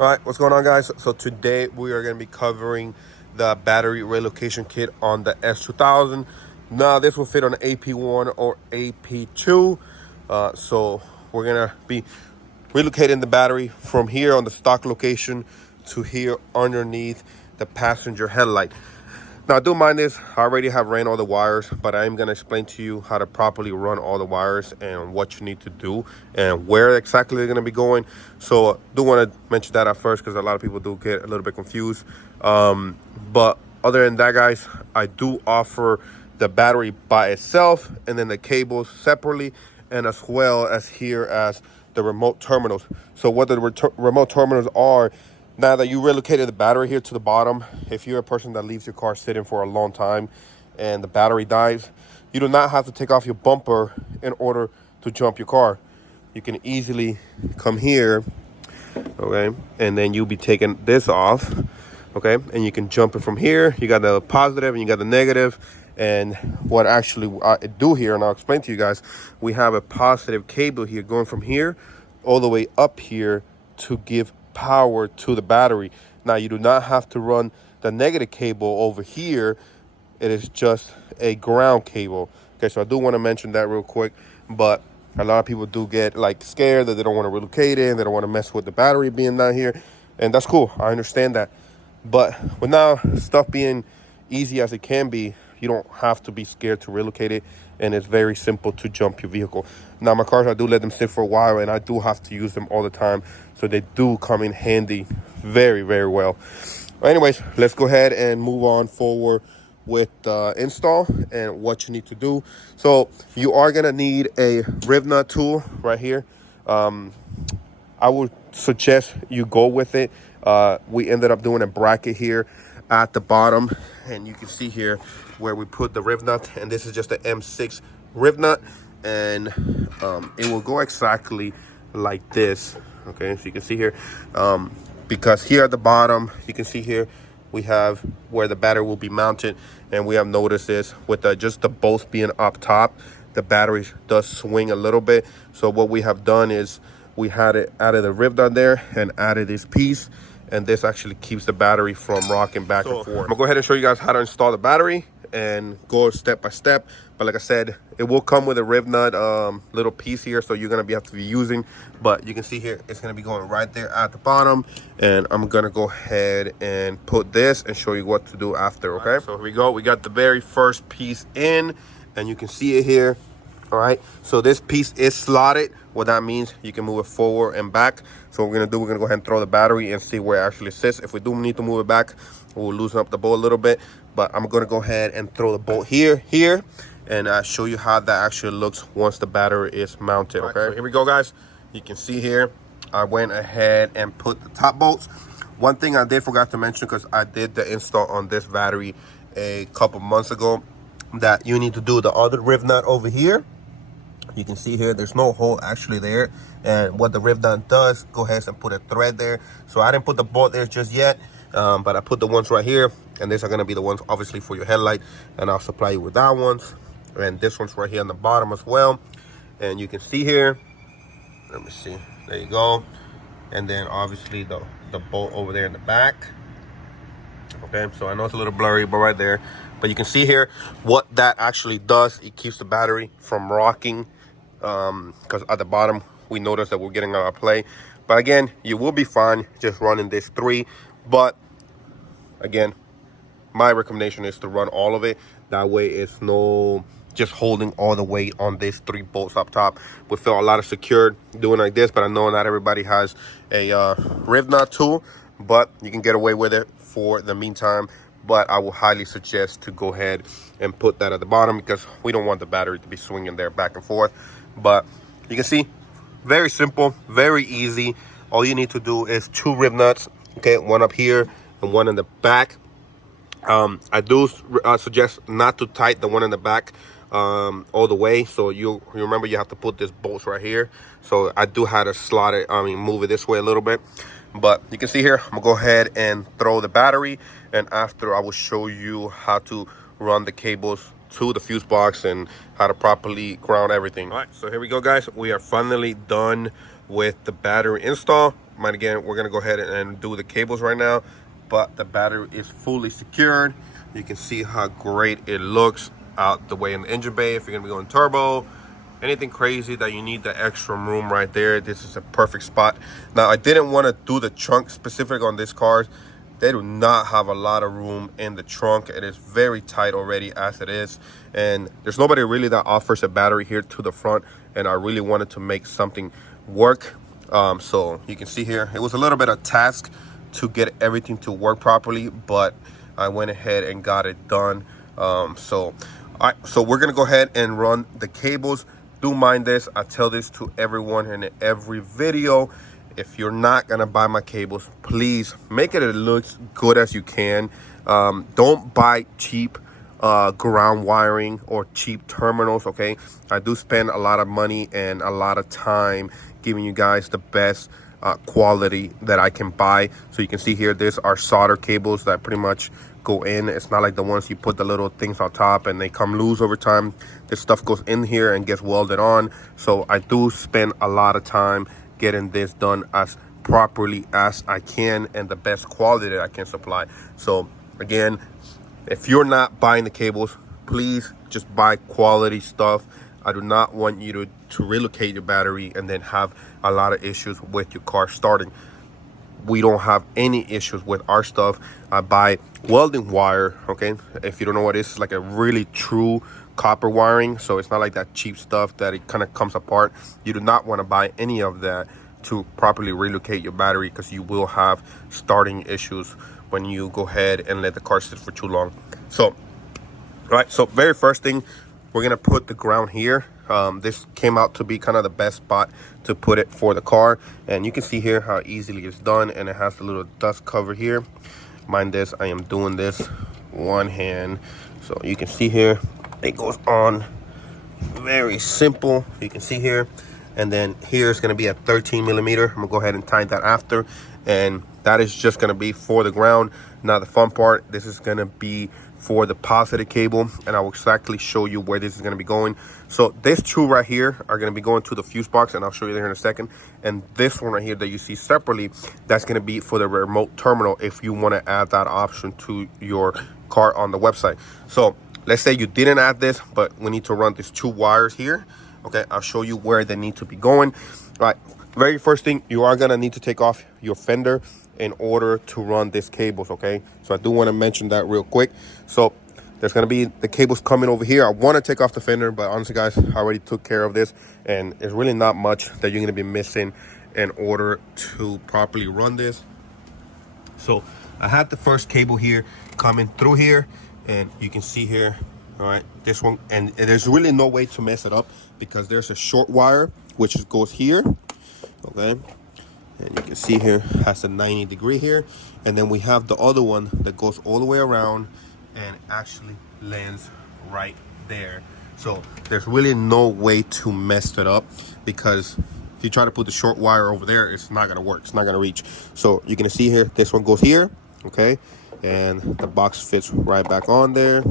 All right, what's going on, guys? So today we are going to be covering the battery relocation kit on the S2000. Now this will fit on AP1 or AP2. So we're going to be relocating the battery from here on the stock location to here underneath the passenger headlight. Now, don't mind this. I already have ran all the wires, but I am going to explain to you how to properly run all the wires and what you need to do and where exactly they're going to be going. So I do want to mention that at first because a lot of people do get a little bit confused. But other than that, guys, I do offer the battery by itself and then the cables separately, and as well as here as the remote terminals. So what the remote terminals are, now that you relocated the battery here to the bottom, if you're a person that leaves your car sitting for a long time and the battery dies, you do not have to take off your bumper in order to jump your car. You can easily come here, okay, and then you'll be taking this off, okay, and you can jump it from here. You got the positive and you got the negative. And what actually I do here, and I'll explain to you guys, we have a positive cable here going from here all the way up here to give power to the battery. Now you do not have to run the negative cable over here. It is just a ground cable. Okay, so I do want to mention that real quick, but a lot of people do get like scared that they don't want to relocate it, they don't want to mess with the battery being down here, and that's cool. I understand that. But with now stuff being easy as it can be, you don't have to be scared to relocate it, and it's very simple to jump your vehicle. Now my cars, I do let them sit for a while, and I do have to use them all the time, so they do come in handy very, very well. But anyways, let's go ahead and move on forward with the install and what you need to do. So you are gonna need a riv nut tool right here. I would suggest you go with it. We ended up doing a bracket here at the bottom, and you can see here where we put the riv nut, and this is just the M6 riv nut, and it will go exactly like this. Okay, so you can see here, because here at the bottom you can see here we have where the battery will be mounted, and we have noticed this with just the bolts being up top, the battery does swing a little bit. So what we have done is we had it added a riv nut there and added this piece, and this actually keeps the battery from rocking back and forth. I'm gonna go ahead and show you guys how to install the battery and go step by step. But like I said, it will come with a riv nut little piece here, so you're gonna have to be using. But you can see here it's gonna be going right there at the bottom, and I'm gonna go ahead and put this and show you what to do after. Okay, right, so here we go. We got the very first piece in, and you can see it here. All right, so this piece is slotted. What that means, you can move it forward and back. So what we're gonna do, we're gonna go ahead and throw the battery and see where it actually sits. If we do need to move it back, we'll loosen up the bolt a little bit, but I'm gonna go ahead and throw the bolt here, and show you how that actually looks once the battery is mounted. Okay, so here we go, guys. You can see here, I went ahead and put the top bolts. One thing I did forgot to mention, because I did the install on this battery a couple months ago, that you need to do the other riv nut over here. You can see here there's no hole actually there, and what the riv nut does, go ahead and put a thread there. So I didn't put the bolt there just yet, but I put the ones right here, and these are going to be the ones obviously for your headlight, and I'll supply you with that ones, and this one's right here on the bottom as well. And you can see here, let me see, there you go, and then obviously the bolt over there in the back. Okay, so I know it's a little blurry, but right there, but you can see here what that actually does. It keeps the battery from rocking, because at the bottom we notice that we're getting out of play. But again, you will be fine just running this 3. But again, my recommendation is to run all of it. That way it's no just holding all the weight on these 3 bolts up top. We feel a lot of secured doing like this, but I know not everybody has a riv nut tool, but you can get away with it for the meantime. But I will highly suggest to go ahead and put that at the bottom, because we don't want the battery to be swinging there back and forth. But you can see, very simple, very easy. All you need to do is 2 riv nuts, okay, one up here and one in the back. I do suggest not to tighten the one in the back all the way, so you remember you have to put this bolts right here. So I do have to slot it, move it this way a little bit. But you can see here, I'm gonna go ahead and throw the battery, and after I will show you how to run the cables to the fuse box and how to properly ground everything. All right, so here we go, guys. We are finally done with the battery install. But again, we're gonna go ahead and do the cables right now, but the battery is fully secured. You can see how great it looks out the way in the engine bay. If you're gonna be going turbo, anything crazy that you need the extra room right there, this is a perfect spot. Now, I didn't want to do the trunk specific on this car. They do not have a lot of room in the trunk. It is very tight already as it is, and there's nobody really that offers a battery here to the front, and I really wanted to make something work. So you can see here, it was a little bit of task to get everything to work properly, but I went ahead and got it done. So we're gonna go ahead and run the cables. Do mind this, I tell this to everyone in every video. If you're not gonna buy my cables, please make it looks good as you can. Don't buy cheap ground wiring or cheap terminals, okay? I do spend a lot of money and a lot of time giving you guys the best quality that I can buy. So you can see here, these are solder cables that pretty much go in. It's not like the ones you put the little things on top and they come loose over time. This stuff goes in here and gets welded on. So I do spend a lot of time getting this done as properly as I can and the best quality that I can supply. So again, if you're not buying the cables, please just buy quality stuff. I do not want you to relocate your battery and then have a lot of issues with your car starting. We don't have any issues with our stuff. I buy welding wire, okay? If you don't know what it is, it's like a really true copper wiring. So it's not like that cheap stuff that it kind of comes apart. You do not want to buy any of that to properly relocate your battery, because you will have starting issues when you go ahead and let the car sit for too long. So, all right, so very first thing, we're gonna put the ground here. This came out to be kind of the best spot to put it for the car, and you can see here how easily it's done, and it has the little dust cover here. Mind this, I am doing this one hand, so you can see here it goes on very simple. You can see here, and then here is going to be a 13 millimeter. I'm gonna go ahead and tie that after, and that is just going to be for the ground. Now the fun part, this is going to be for the positive cable, and I will exactly show you where this is going to be going. So this two right here are going to be going to the fuse box, and I'll show you there in a second. And this one right here that you see separately, that's going to be for the remote terminal if you want to add that option to your car on the website. So let's say you didn't add this, but we need to run these two wires here. Okay, I'll show you where they need to be going. All right, very first thing, you are going to need to take off your fender in order to run these cables, okay? So I do want to mention that real quick. So there's going to be the cables coming over here. I want to take off the fender, but honestly guys, I already took care of this, and it's really not much that you're going to be missing in order to properly run this. So I had the first cable here coming through here, and you can see here, all right, this one, and there's really no way to mess it up because there's a short wire which goes here, okay? And you can see here has a 90-degree here, and then we have the other one that goes all the way around and actually lands right there. So there's really no way to mess it up, because if you try to put the short wire over there, it's not gonna work, it's not gonna reach. So you're gonna see here, this one goes here, okay, and the box fits right back on there,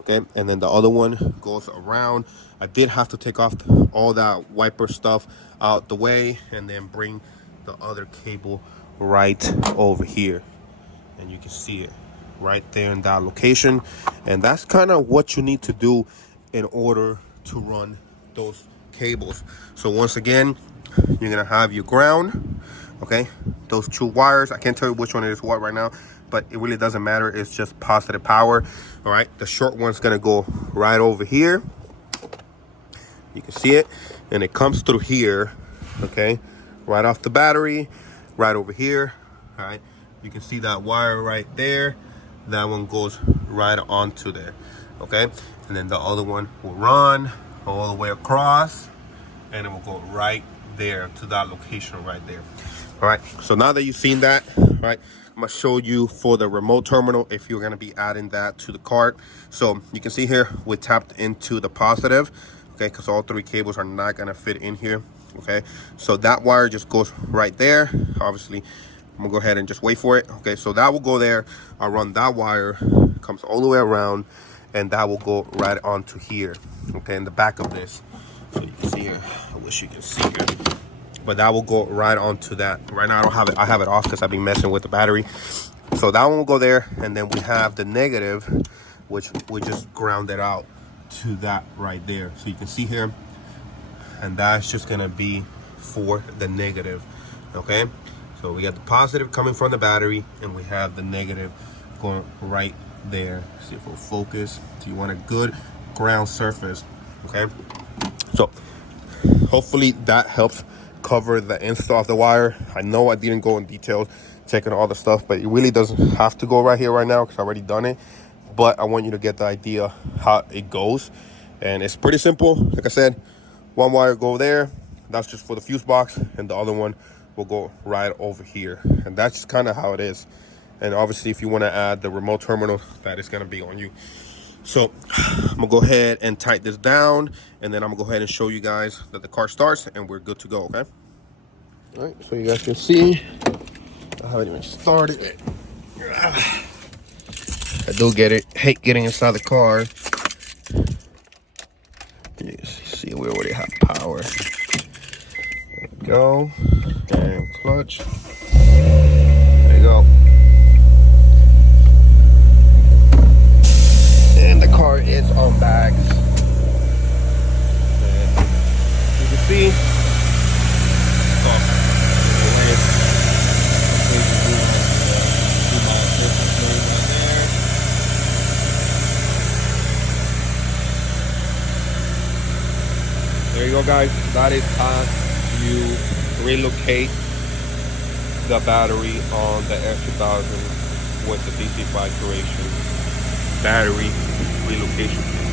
okay, and then the other one goes around. I did have to take off all that wiper stuff out the way and then bring the other cable right over here, and you can see it right there in that location. And that's kind of what you need to do in order to run those cables. So once again, you're gonna have your ground, okay, those two wires. I can't tell you which one is what right now, but it really doesn't matter, it's just positive power. All right, the short one's gonna go right over here, you can see it, and it comes through here, okay, right off the battery, right over here. All right, you can see that wire right there, that one goes right onto there, okay, and then the other one will run all the way across, and it will go right there to that location right there. All right, so now that you've seen that, all right, I'm gonna show you for the remote terminal if you're gonna be adding that to the cart. So you can see here we tapped into the positive, okay, because all three cables are not gonna fit in here, okay. So that wire just goes right there. Obviously I'm gonna go ahead and just wait for it, okay. So that will go there, I'll run that wire, comes all the way around, and that will go right onto here, okay, in the back of this. So you can see here, I wish you can see here, but that will go right onto that. Right now I don't have it, I have it off because I've been messing with the battery. So that one will go there, and then we have the negative, which we just ground it out to that right there. So you can see here, and that's just gonna be for the negative. Okay, so we got the positive coming from the battery, and we have the negative going right there. See if we'll focus. So you want a good ground surface. Okay, so hopefully that helps cover the install of the wire. I know I didn't go in details checking all the stuff, but it really doesn't have to go right here right now because I already done it. But I want you to get the idea how it goes, and it's pretty simple. Like I said, one wire go there, that's just for the fuse box, and the other one will go right over here, and that's just kind of how it is. And obviously if you want to add the remote terminal, that is going to be on you. So I'm gonna go ahead and tighten this down, and then I'm gonna go ahead and show you guys that the car starts and we're good to go. Okay, all right, so you guys can see I haven't even started. I do get it, hate getting inside the car. You see we already have power. There we go, and clutch. There you go. And the car is on bags. And you can see, there you go, guys. That is how you relocate the battery on the S2000 with the Dc5creations battery relocation.